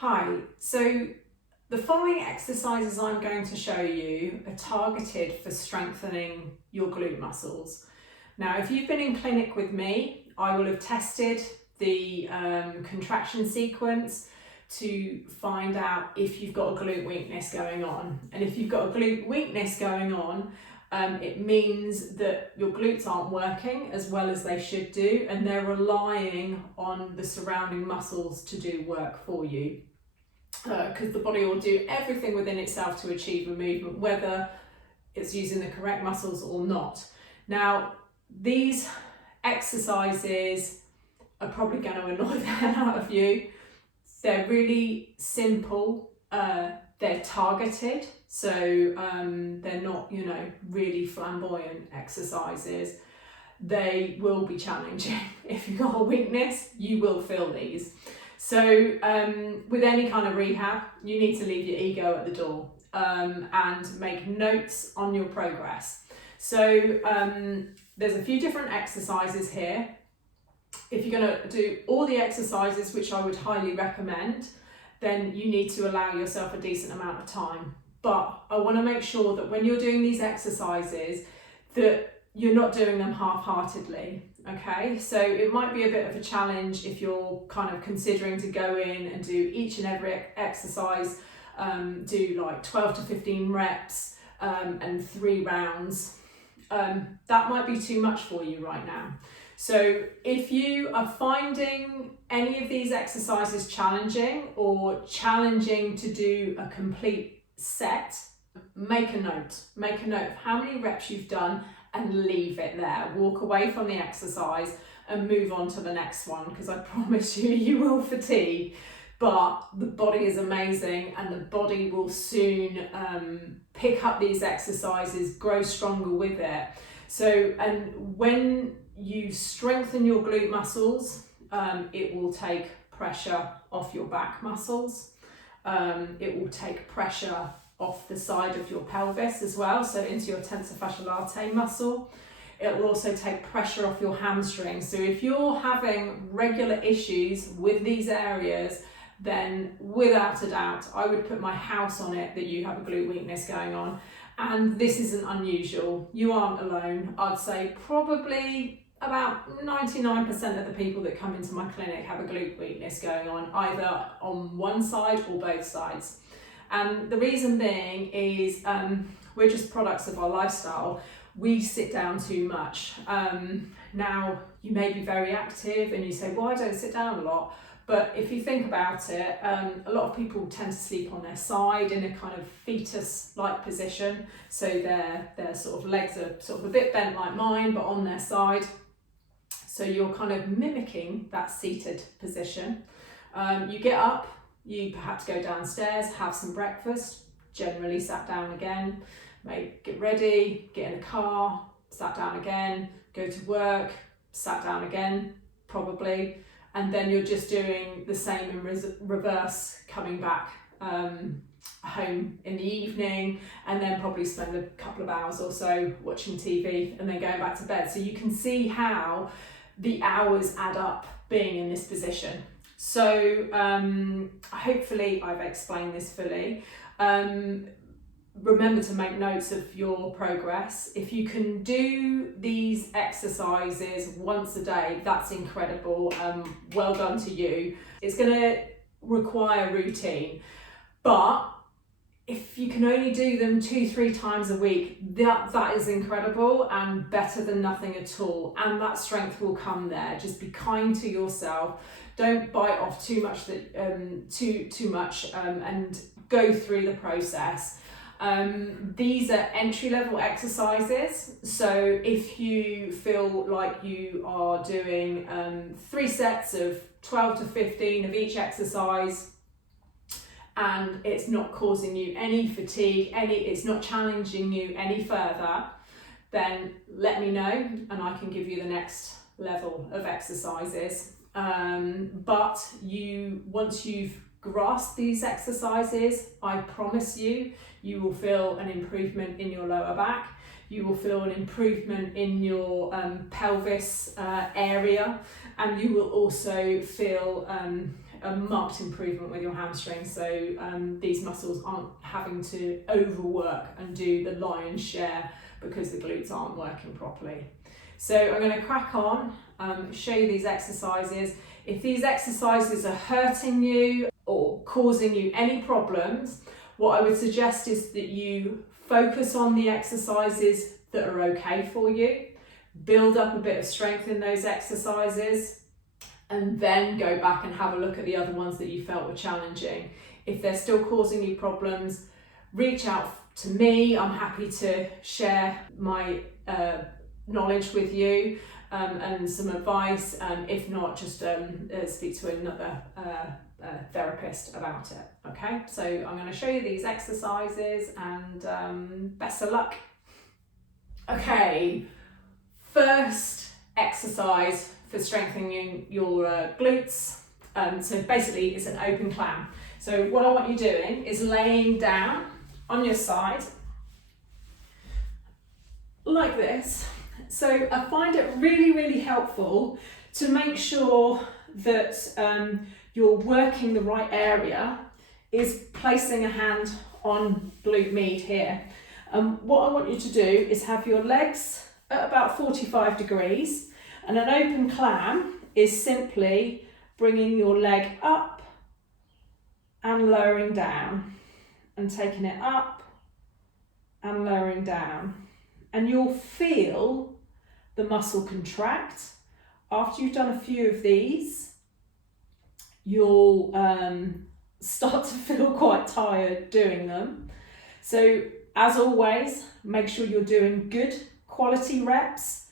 Hi, so the following exercises I'm going to show you are targeted for strengthening your glute muscles. Now, if you've been in clinic with me, I will have tested the contraction sequence to find out if you've got a glute weakness going on. And if you've got a glute weakness going on, it means that your glutes aren't working as well as they should do, and they're relying on the surrounding muscles to do work for you. Because the body will do everything within itself to achieve a movement, whether it's using the correct muscles or not. Now, these exercises are probably going to annoy the hell out of you. They're really simple, they're targeted, so they're not, really flamboyant exercises. They will be challenging. If you've got a weakness, you will feel these. So with any kind of rehab, you need to leave your ego at the door and make notes on your progress. So there's a few different exercises here. If you're going to do all the exercises, which I would highly recommend, then you need to allow yourself a decent amount of time. But I want to make sure that when you're doing these exercises, that you're not doing them half-heartedly. Okay, so it might be a bit of a challenge if you're kind of considering to go in and do each and every exercise, do like 12 to 15 reps and 3 rounds. That might be too much for you right now. So if you are finding any of these exercises challenging or challenging to do a complete set, make a note of how many reps you've done and leave it there. Walk away from the exercise and move on to the next one, because I promise you, you will fatigue, but the body is amazing and the body will soon pick up these exercises, grow stronger with it. So, and when you strengthen your glute muscles, it will take pressure off your back muscles. It will take pressure off the side of your pelvis as well, so into your tensor fasciae latae muscle. It will also take pressure off your hamstring. So if you're having regular issues with these areas, then without a doubt, I would put my house on it that you have a glute weakness going on. And this isn't unusual. You aren't alone. I'd say probably about 99% of the people that come into my clinic have a glute weakness going on, either on one side or both sides. And the reason being is we're just products of our lifestyle. We sit down too much. Now, you may be very active and you say, well, I don't sit down a lot. But if you think about it, a lot of people tend to sleep on their side in a kind of fetus-like position. So their sort of legs are sort of a bit bent like mine, but on their side. So you're kind of mimicking that seated position. You get up, you perhaps go downstairs, have some breakfast, generally sat down again, get ready, get in the car, sat down again, go to work, sat down again, probably. And then you're just doing the same in reverse, coming back home in the evening, and then probably spend a couple of hours or so watching TV and then going back to bed. So you can see how the hours add up being in this position. So hopefully I've explained this fully. Remember to make notes of your progress. If you can do these exercises once a day, that's incredible. Well done to you. It's going to require routine, but if you can only do them 2-3 times a week, that is incredible and better than nothing at all. And that strength will come there. Just be kind to yourself. Don't bite off too much and go through the process. These are entry-level exercises, so if you feel like you are doing 3 sets of 12 to 15 of each exercise and it's not causing you any fatigue, it's not challenging you any further, then let me know and I can give you the next level of exercises. But once you've grasped these exercises, I promise you will feel an improvement in your lower back. You will feel an improvement in your pelvis area, and you will also feel a marked improvement with your hamstrings. So these muscles aren't having to overwork and do the lion's share because the glutes aren't working properly. So I'm going to crack on, show you these exercises. If these exercises are hurting you or causing you any problems, what I would suggest is that you focus on the exercises that are okay for you, build up a bit of strength in those exercises, and then go back and have a look at the other ones that you felt were challenging. If they're still causing you problems, reach out to me. I'm happy to share my knowledge with you and some advice. If not, just speak to another therapist about it. Okay, so I'm going to show you these exercises, and best of luck. Okay, first exercise for strengthening your glutes. So basically it's an open clam. So what I want you doing is laying down on your side like this. So I find it really, really helpful to make sure that you're working the right area, is placing a hand on glute med here. What I want you to do is have your legs at about 45 degrees, and an open clam is simply bringing your leg up and lowering down and taking it up and lowering down. And you'll feel the muscle contract. After you've done a few of these, you'll start to feel quite tired doing them. So as always, make sure you're doing good quality reps.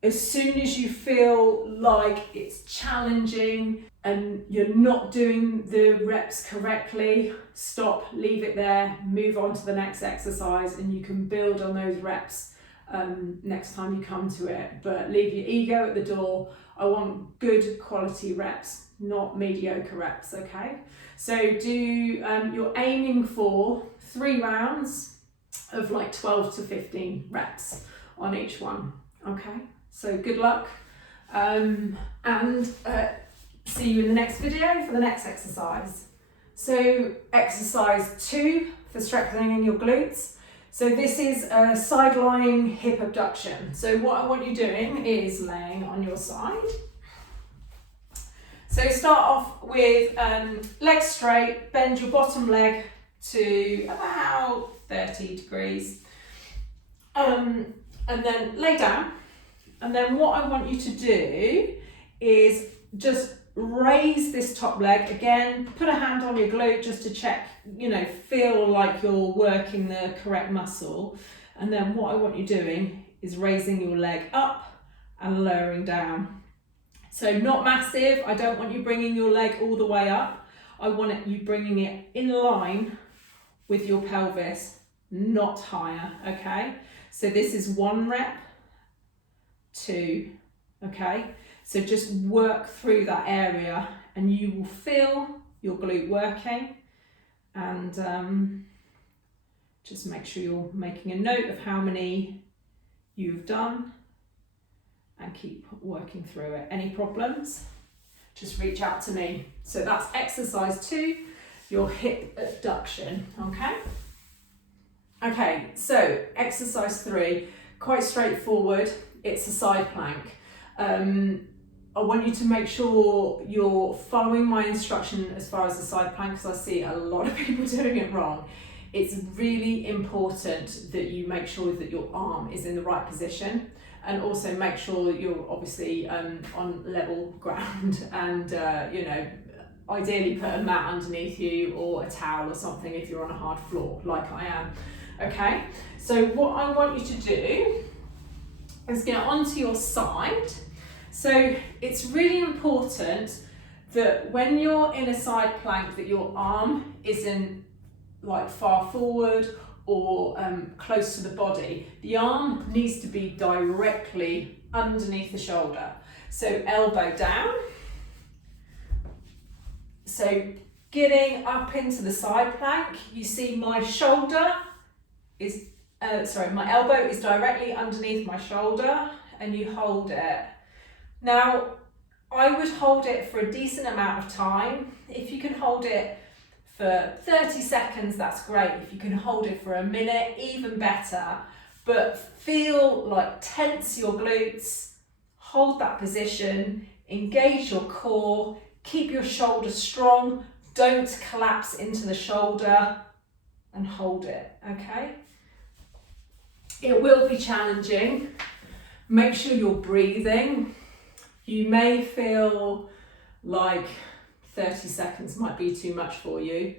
As soon as you feel like it's challenging and you're not doing the reps correctly, stop, leave it there, move on to the next exercise, and you can build on those reps next time you come to it. But leave your ego at the door. I want good quality reps, not mediocre reps, okay? So you're aiming for 3 rounds of like 12 to 15 reps on each one, okay? So good luck, and see you in the next video for the next exercise. So exercise 2 for strengthening your glutes. So this is a side lying hip abduction. So what I want you doing is laying on your side. So start off with legs straight, bend your bottom leg to about 30 degrees, and then lay down. And then what I want you to do is just raise this top leg again, put a hand on your glute just to check, feel like you're working the correct muscle. And then what I want you doing is raising your leg up and lowering down. So not massive. I don't want you bringing your leg all the way up. I want you bringing it in line with your pelvis, not higher, okay? So this is 1 rep, 2, okay? So just work through that area and you will feel your glute working, and just make sure you're making a note of how many you've done and keep working through it. Any problems, just reach out to me. So that's exercise 2, your hip abduction, okay? Okay, so exercise 3, quite straightforward. It's a side plank. I want you to make sure you're following my instruction as far as the side plank, because I see a lot of people doing it wrong. It's really important that you make sure that your arm is in the right position, and also make sure that you're obviously on level ground, and ideally put a mat underneath you or a towel or something if you're on a hard floor like I am. Okay, so what I want you to do is get onto your side. So it's really important that when you're in a side plank that your arm isn't like far forward or close to the body. The arm needs to be directly underneath the shoulder. So elbow down. So getting up into the side plank, you see my shoulder is, my elbow is directly underneath my shoulder, and you hold it. Now, I would hold it for a decent amount of time. If you can hold it for 30 seconds, that's great. If you can hold it for a minute, even better. But feel like tense your glutes, hold that position, engage your core, keep your shoulders strong, don't collapse into the shoulder, and hold it, okay? It will be challenging. Make sure you're breathing. You may feel like 30 seconds might be too much for you.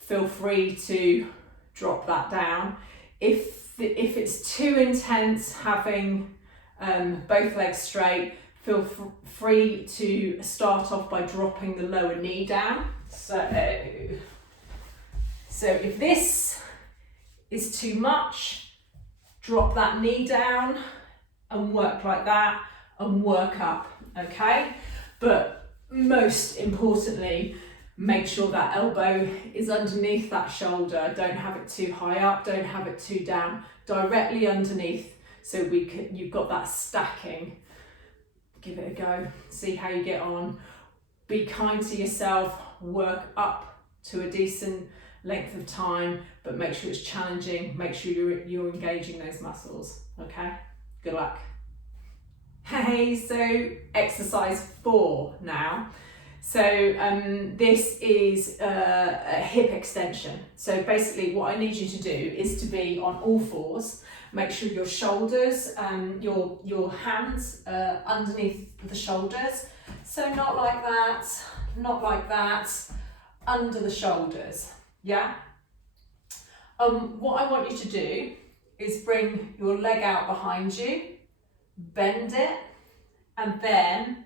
Feel free to drop that down. If it's too intense having both legs straight, feel free to start off by dropping the lower knee down. So if this is too much, drop that knee down and work like that and work up, okay? But most importantly, make sure that elbow is underneath that shoulder. Don't have it too high up, don't have it too down, directly underneath, so you've got that stacking. Give it a go, see how you get on. Be kind to yourself, work up to a decent length of time, but make sure it's challenging, make sure you're engaging those muscles, okay? Good luck. Hey, so exercise 4 now. So this is a hip extension. So basically what I need you to do is to be on all fours. Make sure your shoulders, your hands underneath the shoulders. So not like that, not like that, under the shoulders, yeah? What I want you to do is bring your leg out behind you, bend it, and then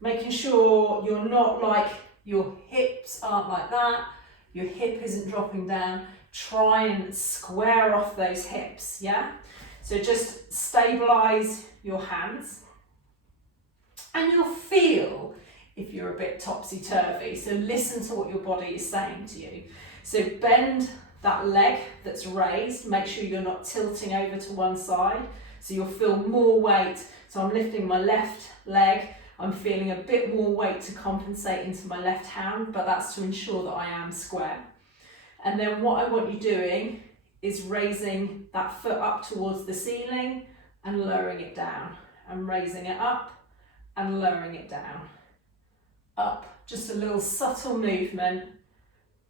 making sure you're not like, your hips aren't like that, your hip isn't dropping down. Try and square off those hips, yeah? So just stabilize your hands, and you'll feel if you're a bit topsy-turvy. So listen to what your body is saying to you. So bend that leg that's raised, make sure you're not tilting over to one side, so you'll feel more weight. So I'm lifting my left leg, I'm feeling a bit more weight to compensate into my left hand, but that's to ensure that I am square. And then what I want you doing is raising that foot up towards the ceiling and lowering it down, and raising it up and lowering it down. Up, just a little subtle movement,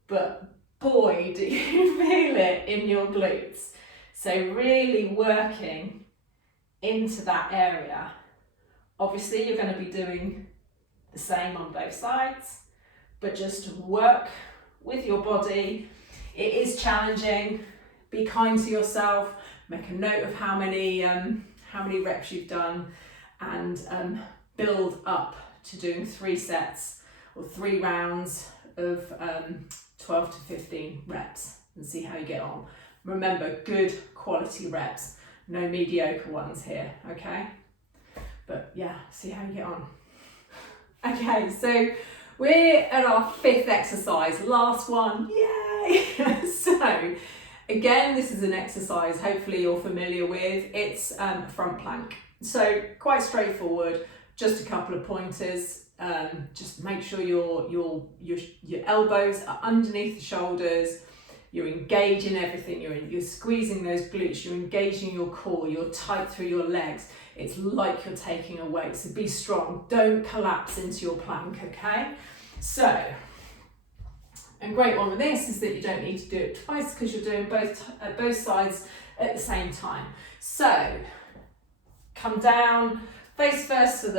but boy, do you feel it in your glutes. So really working into that area. Obviously you're going to be doing the same on both sides, but just work with your body. It is challenging. Be kind to yourself. Make a note of how many reps you've done, and build up to doing 3 sets or 3 rounds of 12 to 15 reps, and see how you get on. Remember, good quality reps, no mediocre ones here, okay? But yeah, see how you get on. Okay, so we're at our 5th exercise, last one, yay! So again, this is an exercise hopefully you're familiar with. It's front plank. So quite straightforward, just a couple of pointers. Just make sure your elbows are underneath the shoulders, you're engaging everything, you're squeezing those glutes, you're engaging your core, you're tight through your legs. It's like you're taking a weight, so be strong, don't collapse into your plank, okay? So, and great one with this is that you don't need to do it twice because you're doing both sides at the same time. So, come down, face first to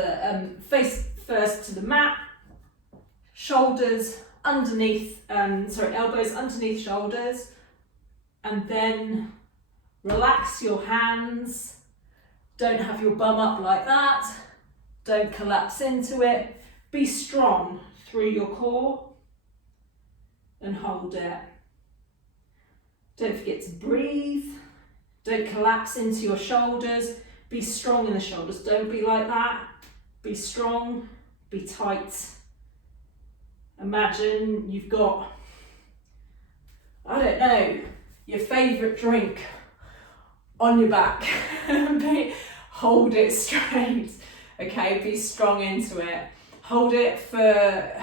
the mat, shoulders underneath, elbows underneath shoulders, and then relax your hands. Don't have your bum up like that. Don't collapse into it. Be strong through your core and hold it. Don't forget to breathe. Don't collapse into your shoulders. Be strong in the shoulders. Don't be like that. Be strong, be tight. Imagine you've got, I don't know, your favourite drink on your back. Hold it straight Okay, be strong into it. Hold it for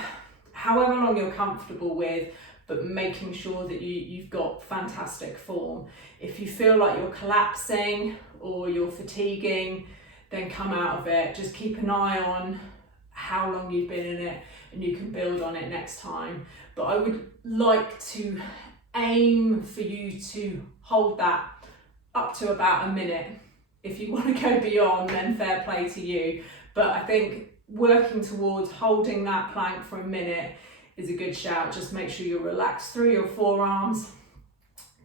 however long you're comfortable with, but making sure that you've got fantastic form. If you feel like you're collapsing or you're fatiguing, then come out of it. Just keep an eye on how long you've been in it and you can build on it next time. But I would like to aim for you to hold that up to about a minute. If you want to go beyond, then fair play to you. But I think working towards holding that plank for a minute is a good shout. Just make sure you're relaxed through your forearms,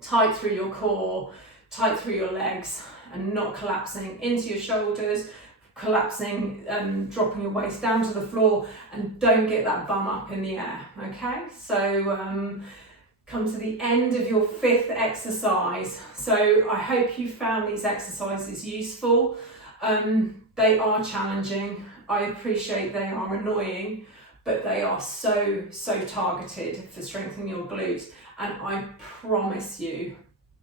tight through your core, tight through your legs, and not collapsing into your shoulders, collapsing and dropping your waist down to the floor, and don't get that bum up in the air. Okay, so come to the end of your 5th exercise. So I hope you found these exercises useful. They are challenging. I appreciate they are annoying, but they are so targeted for strengthening your glutes. And I promise you,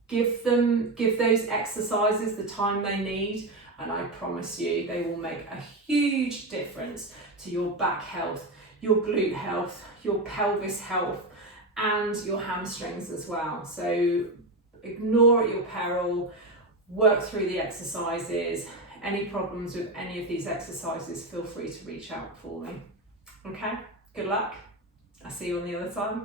give those exercises the time they need, and I promise you they will make a huge difference to your back health, your glute health, your pelvis health, and your hamstrings as well. So ignore at your peril, work through the exercises. Any problems with any of these exercises, feel free to reach out for me. Okay, good luck. I'll see you on the other side.